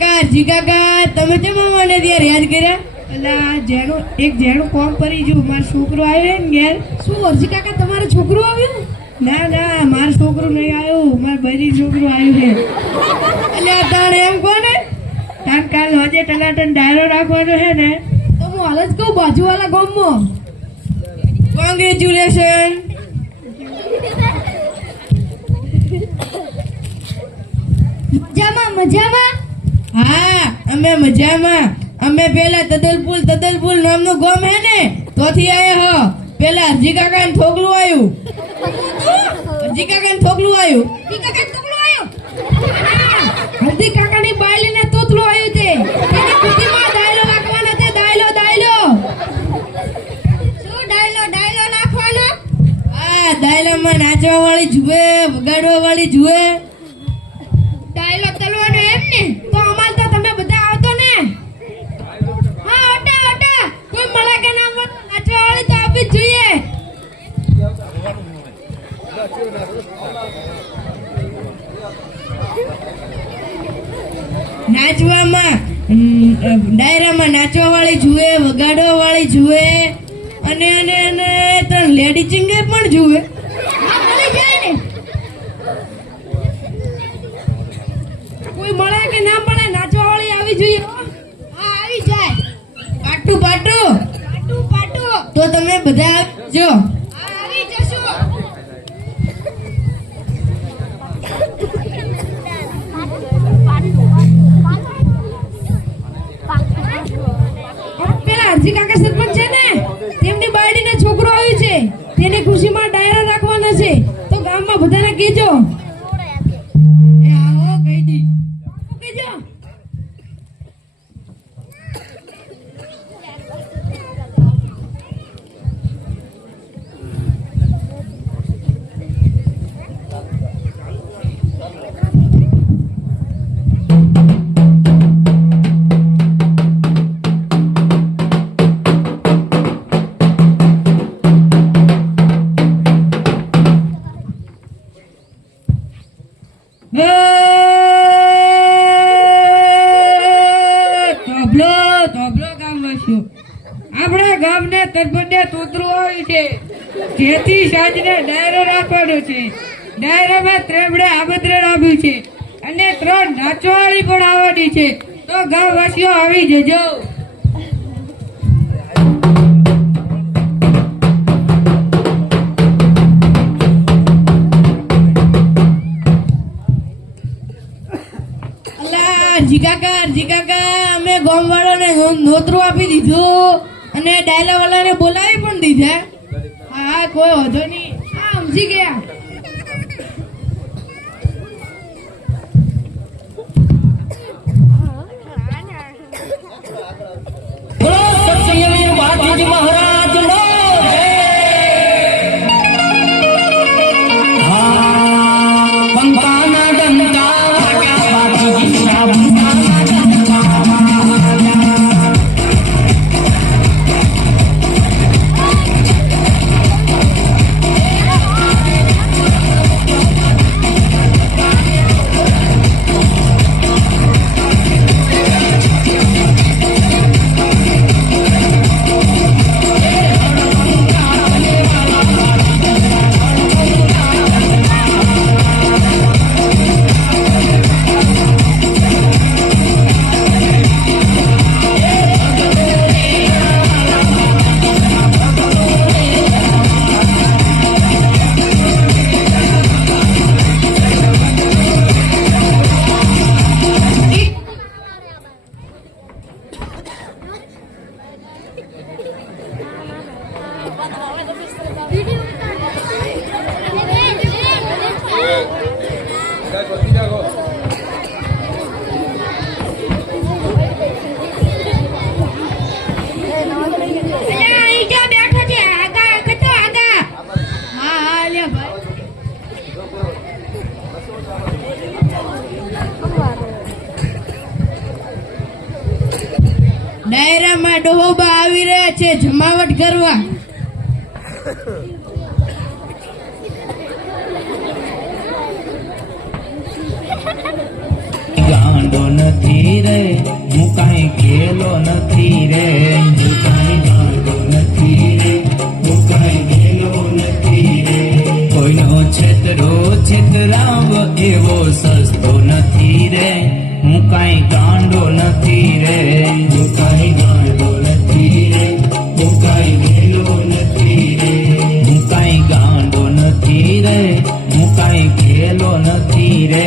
કાકા તમે કેમ મને ત્યારે યાદ કર્યા? અલા જેનું કોમ પડી ગયું, મારો છોકરો આવ્યો ને ઘેર. શું હરજી કાકા તમારો છોકરો આવ્યો? ના મારો છોકરો નહીં આવ્યો, મારો બૈરી છોકરો આવ્યો છે. એટલે તાણે એમ કોને તાન કાલ હોજે ટનાટન ડાયરો રાખવાનો છે ને, તો હું હાલ જ કહું બાજુવાળા ગામમાં. કોંગ્રેચ્યુલેશન. મજામાં? હા અમે મજામાં. અમે પેલા તદલપુલ નામનું ગામ હે ને તોથી આયા હો. પેલા હરજી કાકા ને થોકલું આવ્યું. હરજી કાકા ને થોકલું આવ્યું. હરજી કાકા ની બાયલી ને તોતલું આવ્યું તે. એની કુટીમાં ડાયલો નાખવાનો તે. ડાયલો શું ડાયલો નાખવાનો? હા ડાયલો માં નાચવા વાળી જુએ, વગાડવા વાળી જુએ. ડાયલો તલવાનો એમ ને તો અમાર તો તમે બધા આવતો ને. હા ઓટા કોઈ મળે કે ના મળે નાચવા વાળી તો આપી જ જોઈએ. નાચવામાં ડાયરામાં નાચવા વાળી જુએ, વગાડવા વાળી જુએ અને ત્રણ લેડી ચિંગે પણ જુએ. કોઈ મળે કે ના મળે નાચવા વાળી આવી જોઈએ. હા આવી જાય. પાટું તો તમે બધા આવજો. આવી જશો. પેલા હરજી કાકા સરપંચ છે ને તેમની બાયડીનો છોકરો આવ્યો છે, તેની ખુશીમાં ડાયરા રાખવાનો છે, તો ગામમાં બધાને કહેજો. એ આવો કહી દી કહેજો. આપણા ગામને તરફડે તોતરું આવ્યું છે, જેથી સાંજને ડાયરો રાખવાનો છે. ડાયરામાં ત્રેબડે આમંત્રણ આપ્યું છે અને 3 નાચવાળી પણ આવવાની છે, તો ગામવાસીઓ આવી જજો. હરજી કાકા અમે ગામ વાળાને નોતરું આપી દીધું અને ડાયલા વાળાને બોલાવી પણ દીધા. હા કોઈ વાંધો નહીં. હા સમજી ગયા. ડાયરામાં ડોહોબા આવી રહ્યા છે જમાવટ કરવા. ગાંડો નથી રે, હું કાંઈ ગેલો નથી રે. હું કાંઈ ગાંડો નથી રે, હું કાંઈ ગેલો નથી રે. કોઈનો છેતરો છેતરાવ એવો સસ્તો નથી રે, હું કાંઈ ગાંડો નથી રે. હું કાંઈ ગાંડો નથી રે, હું કાંઈ ગેલો નથી રે. હું કાંઈ ગાંડો નથી રે, હું કાંઈ ગેલો નથી રે.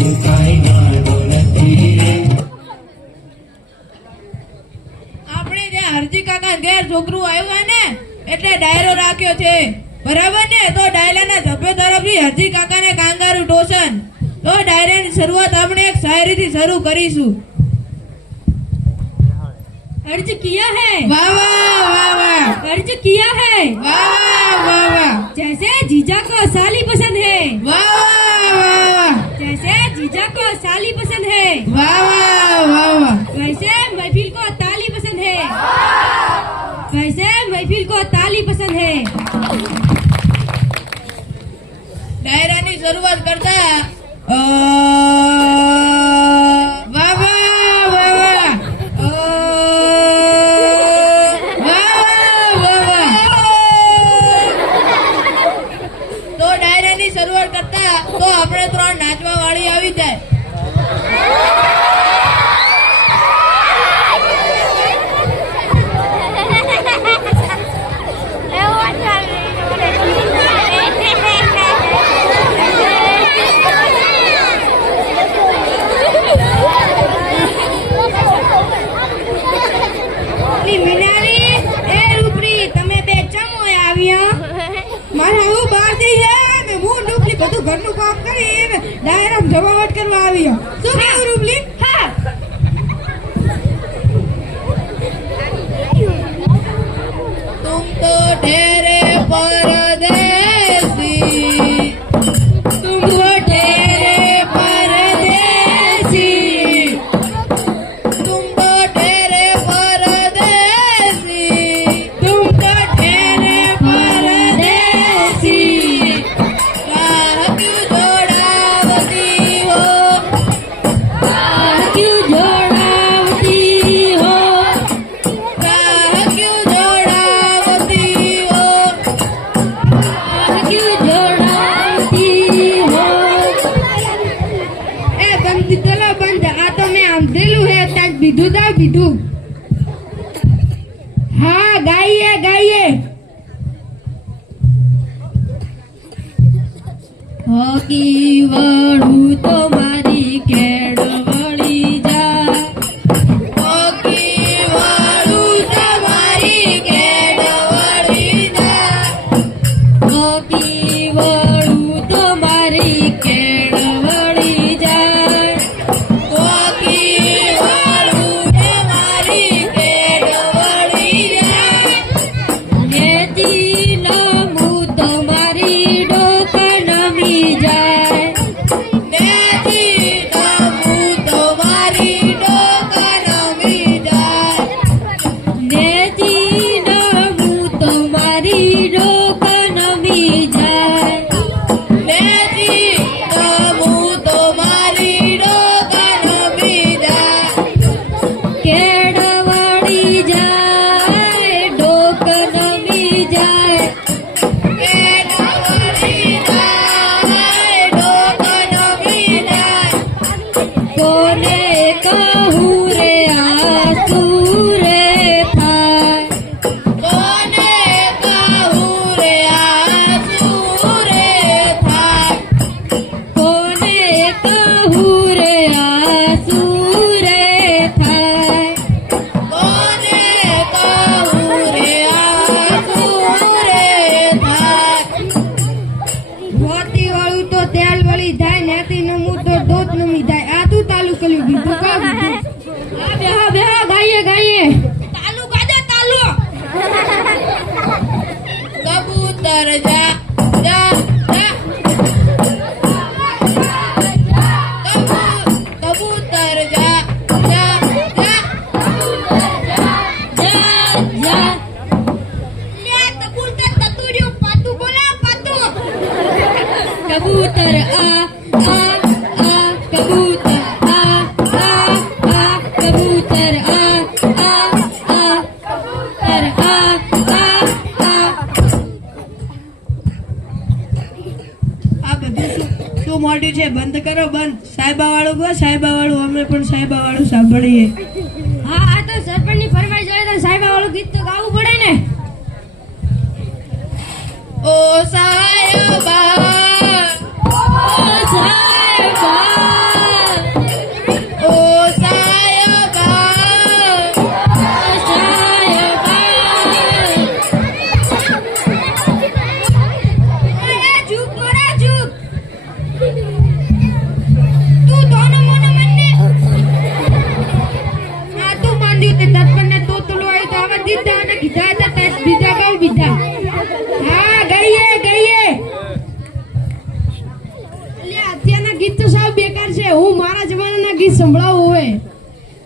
હું કાંઈ ગાંડો નથી રે. આપણે જે હરજી કાકા ઘેર છોકરું આવ્યું ને એટલે ડાયરો રાખ્યો છે, બરાબર ને? તો ડાયરાના સભ્યો તરફથી હરજી કાકાને કાંગારૂ ટોશન. તો ડાયરાની શરૂઆત આપણે એક શાયરીથી શરૂ કરીશું. अर्ज किया है, વાહ વાહ વાહ વાહ, अर्ज किया है, વાહ વાહ વાહ, जैसे जीजा को साली पसंद है, વાહ વાહ વાહ, जैसे जीजा को साली पसंद है, વાહ વાહ વાહ વાહ. वैसे महफिल को ताली पसंद है, वैसे महफिल को ताली पसंद है. ડાયરાની શરૂઆત કરતા વાહ વાહ વાહ વાહ, વાહ વાહ વાહ. તો ડાયરાની શરૂઆત કરતા તો આપણે 3 નાચવા વાળી આવી જાય. મીનારી એ રૂપરી તમે બે ચમો આવ્યા. મારે હું બહાર જઈ જાય ને હું રૂપલી બધું ઘરનું કામ કરીને ડાયરામ જમાવટ કરવા આવ્યો. શું કેવું રૂપલી? હા. तुम तो ठहरे परदेसी, तुम तो ठहरे परदेसी, तुम तो ठहरे परदेसी, तुम तो ठहरे परदेसी. राह क्यों जोड़ावती हो, राह क्यों जोड़ावती हो, राह क्यों जोड़ावती हो. राह क्यों जोड़ावती हो. એ બંધ ચલો બંધ. આ તો મેં આંધેલું હે ત્યાં બીધું દા બીધું. હા ગાઈએ ગાઈએ. હકી વળું તો મારી કેળવળી જા, ઓકી વાળું તમારી કેળવળી જા. હકી વળું તો મારી કેળવળી જા. ઓકી વાળું તમારી કેળવળી જા. હેતી નમું તો મારી ડોક નમી જાય, પડ્યું છે બંધ કરો બંધ સાહેબા વાળું ગો સાહેબા વાળું અમે પણ સાહેબા વાળું સાંભળીએ હા આ તો સરપંચની ફરમાઈશ હોય તો સાહેબ વાળું ગીત તો ગાવું પડે ને. ઓ સાહેબા ઓ સાહેબા ઓ સાહેબા હું મારા જમાનાના ગીત સંભળાવું હોય.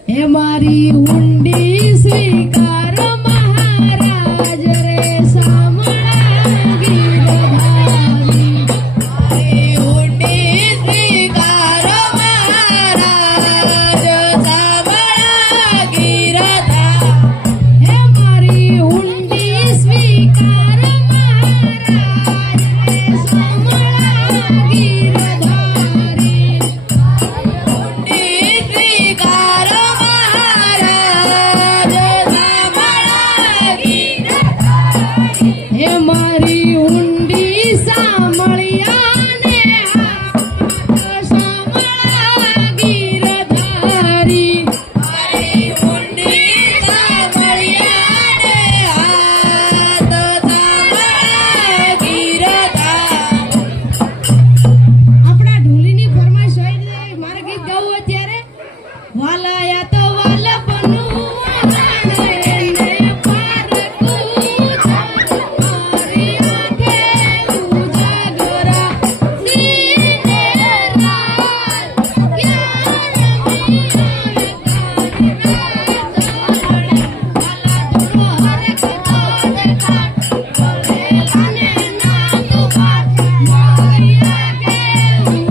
હે મારી ઊંડી સ્વીકાર મહારાજ રે સામળા ગીરધારી. મારી ઊંડી સ્વીકાર મહારાજ સાંભળા ગીરધારી. હે મારી ઊંડી સ્વીકાર મહારાજ રે સામળા ગીરધારી. સ્વીકાર મહારાજ સાંભળા ગીરધારી. હે મારી ઊંડી સામળિયાને સામળા ગીરધારી. મારી ઊંડી સાંભળ્યાને હાથ સાંભળા ગીરધારી. આપણા ઢોલીની ફરમાઈશ હોય એટલે મારે ગીત ગાવું અત્યારે. વાલાયા તો વાલપનું જાણે ને પારકું જાણે. મારી આંખે ઉજાગરા દીને રાત. ક્યાં રમી આવે કાળી રાત લડે. વાલા ધોળો હરખ કાઢ કાઢ બોલેલાને ના તુફાન. મારી આંખે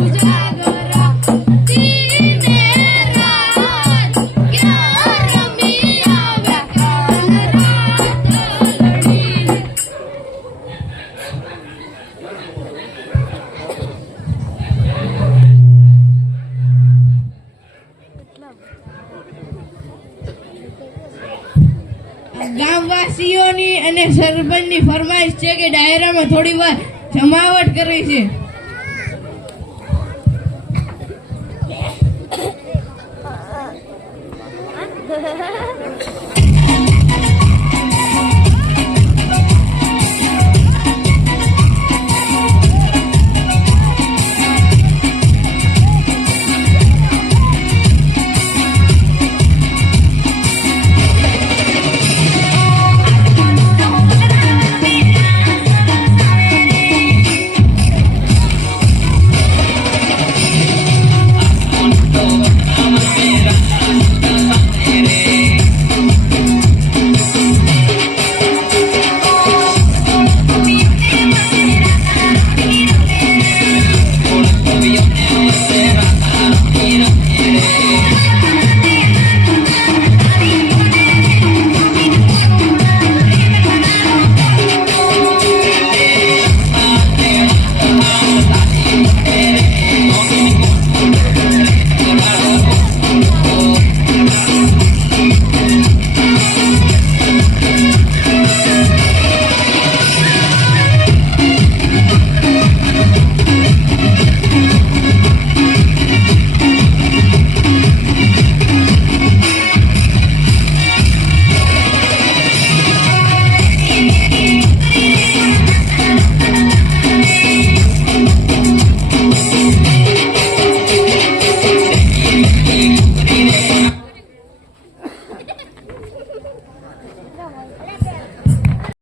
ઉજાગરા દીને રાત. ક્યાં રમી આવે કાળી રાત લડી. ગામવાસીઓની અને સરપંચની ફરમાઈશ છે કે ડાયરામાં થોડી વાર જમાવટ કરવી છે.